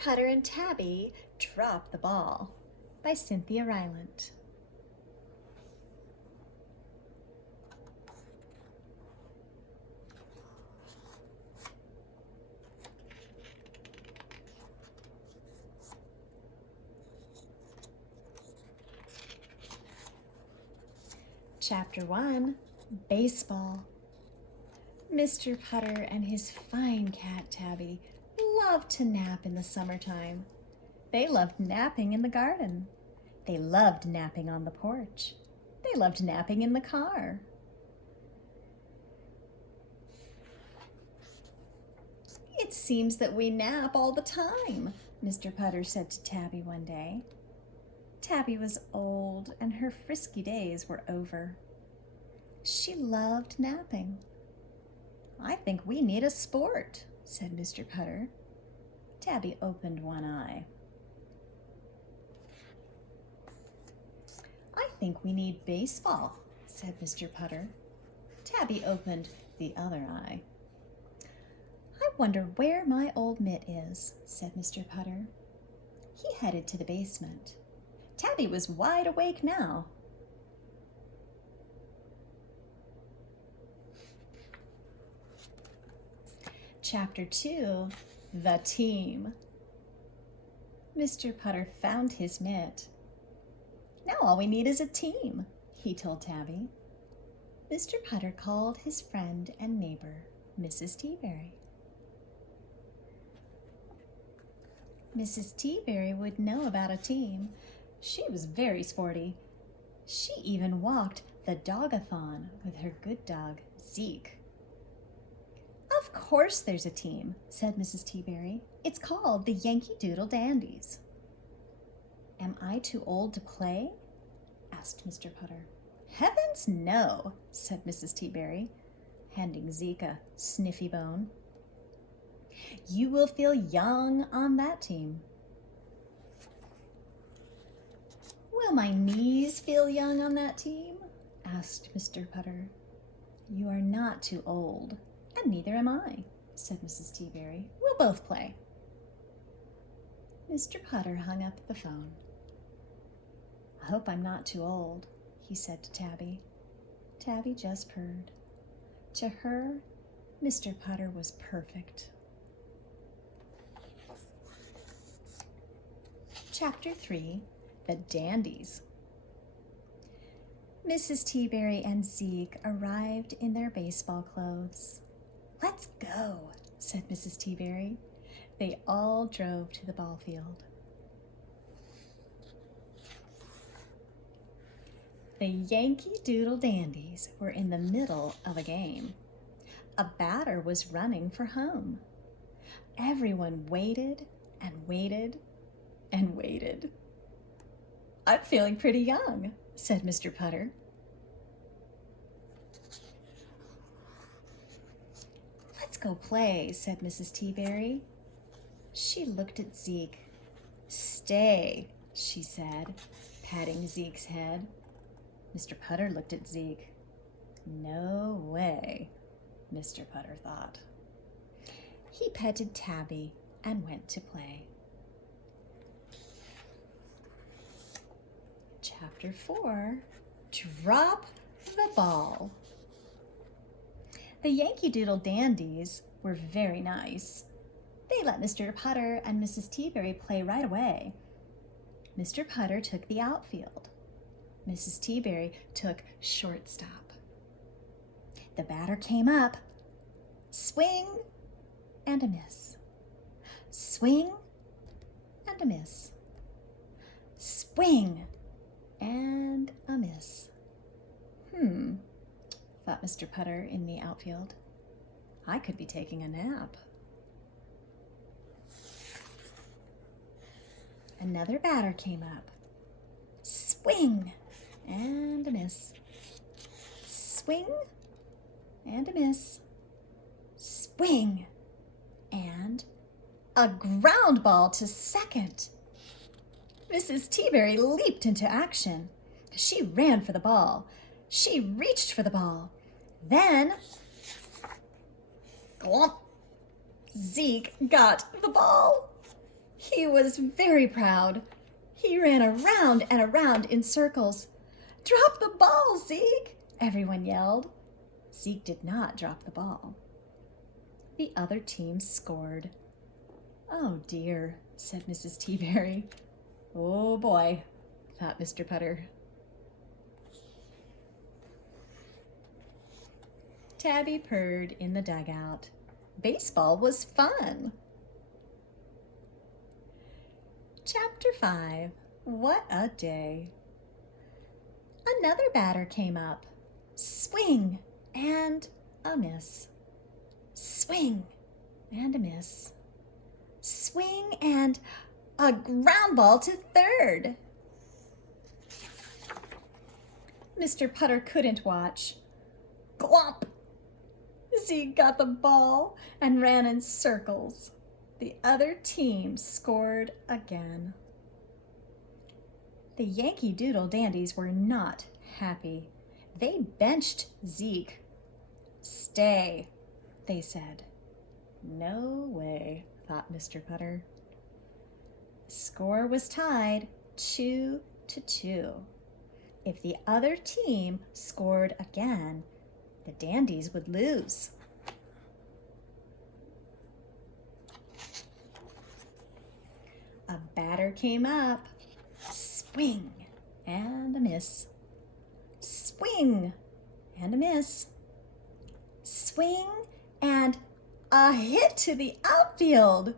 Putter and Tabby Drop the Ball by Cynthia Rylant. Chapter 1, Baseball. Mr. Putter and his fine cat Tabby loved to nap in the summertime. They loved napping in the garden. They loved napping on the porch. They loved napping in the car. "It seems that we nap all the time," Mr. Putter said to Tabby one day. Tabby was old and her frisky days were over. She loved napping. "I think we need a sport," said Mr. Putter. Tabby opened one eye. "I think we need baseball," said Mr. Putter. Tabby opened the other eye. "I wonder where my old mitt is," said Mr. Putter. He headed to the basement. Tabby was wide awake now. Chapter 2, The Team. Mr. Putter found his mitt. "Now all we need is a team," he told Tabby. Mr. Putter called his friend and neighbor, Mrs. Teaberry. Mrs. Teaberry would know about a team. She was very sporty. She even walked the dog-a-thon with her good dog, Zeke. "Of course there's a team," said Mrs. Teaberry. "It's called the Yankee Doodle Dandies." "Am I too old to play?" asked Mr. Putter. "Heavens, no," said Mrs. Teaberry, handing Zeke a sniffy bone. "You will feel young on that team." "Will my knees feel young on that team?" asked Mr. Putter. "You are not too old, and neither am I," said Mrs. Teaberry. "We'll both play." Mr. Putter hung up the phone. "I hope I'm not too old," he said to Tabby. Tabby just purred. To her, Mr. Putter was perfect. Chapter 3, The Dandies. Mrs. Teaberry and Zeke arrived in their baseball clothes. "Let's go," said Mrs. Teaberry. They all drove to the ball field. The Yankee Doodle Dandies were in the middle of a game. A batter was running for home. Everyone waited and waited and waited. "I'm feeling pretty young," said Mr. Putter. "Let's go play," said Mrs. Teaberry. She looked at Zeke. "Stay," she said, patting Zeke's head. Mr. Putter looked at Zeke. No way, Mr. Putter thought. He petted Tabby and went to play. Chapter 4, Drop the Ball. The Yankee Doodle Dandies were very nice. They let Mr. Putter and Mrs. Teaberry play right away. Mr. Putter took the outfield. Mrs. Teaberry took shortstop. The batter came up. Swing and a miss. Swing and a miss. Swing and a miss. Thought Mr. Putter in the outfield. I could be taking a nap. Another batter came up. Swing and a miss. Swing and a miss. Swing and a ground ball to second. Mrs. Teaberry leaped into action. She ran for the ball. She reached for the ball. Then, glomp, Zeke got the ball. He was very proud. He ran around and around in circles. "Drop the ball, Zeke!" everyone yelled. Zeke did not drop the ball. The other team scored. "Oh dear," said Mrs. Teaberry. "Oh boy," thought Mr. Putter. Tabby purred in the dugout. Baseball was fun. Chapter 5. What a day. Another batter came up. Swing and a miss. Swing and a miss. Swing and a ground ball to third. Mr. Putter couldn't watch. Glomp! Zeke got the ball and ran in circles. The other team scored again. The Yankee Doodle Dandies were not happy. They benched Zeke. "Stay," they said. "No way," thought Mr. Putter. The score was tied 2-2. If the other team scored again, the Dandies would lose. A batter came up. Swing and a miss. Swing and a miss. Swing and a hit to the outfield.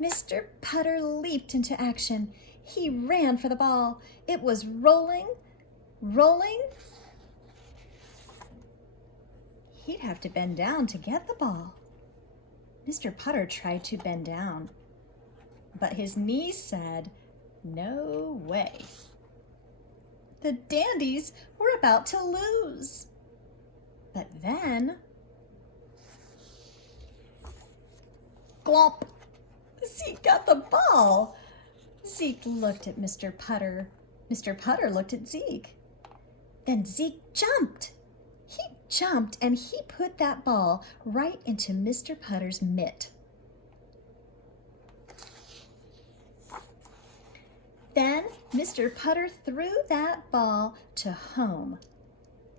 Mr. Putter leaped into action. He ran for the ball. It was rolling, rolling. He'd have to bend down to get the ball. Mr. Putter tried to bend down, but his knees said, "No way." The Dandies were about to lose. But then, glomp! Zeke got the ball. Zeke looked at Mr. Putter. Mr. Putter looked at Zeke. Then Zeke jumped. He jumped and he put that ball right into Mr. Putter's mitt. Then Mr. Putter threw that ball to home.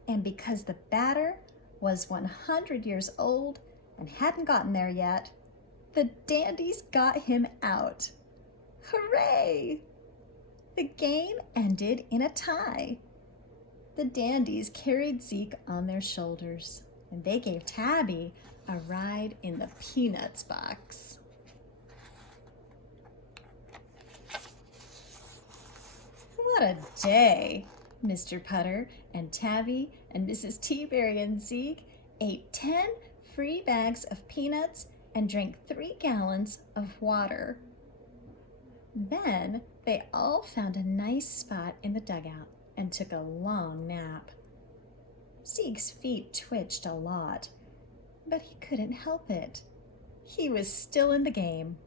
And because the batter was 100 years old and hadn't gotten there yet, the Dandies got him out. Hooray! The game ended in a tie. The Dandies carried Zeke on their shoulders, and they gave Tabby a ride in the Peanuts box. What a day! Mr. Putter and Tabby and Mrs. Teaberry and Zeke ate 10 free bags of peanuts and drank 3 gallons of water. Then they all found a nice spot in the dugout and took a long nap. Zeke's feet twitched a lot, but he couldn't help it. He was still in the game.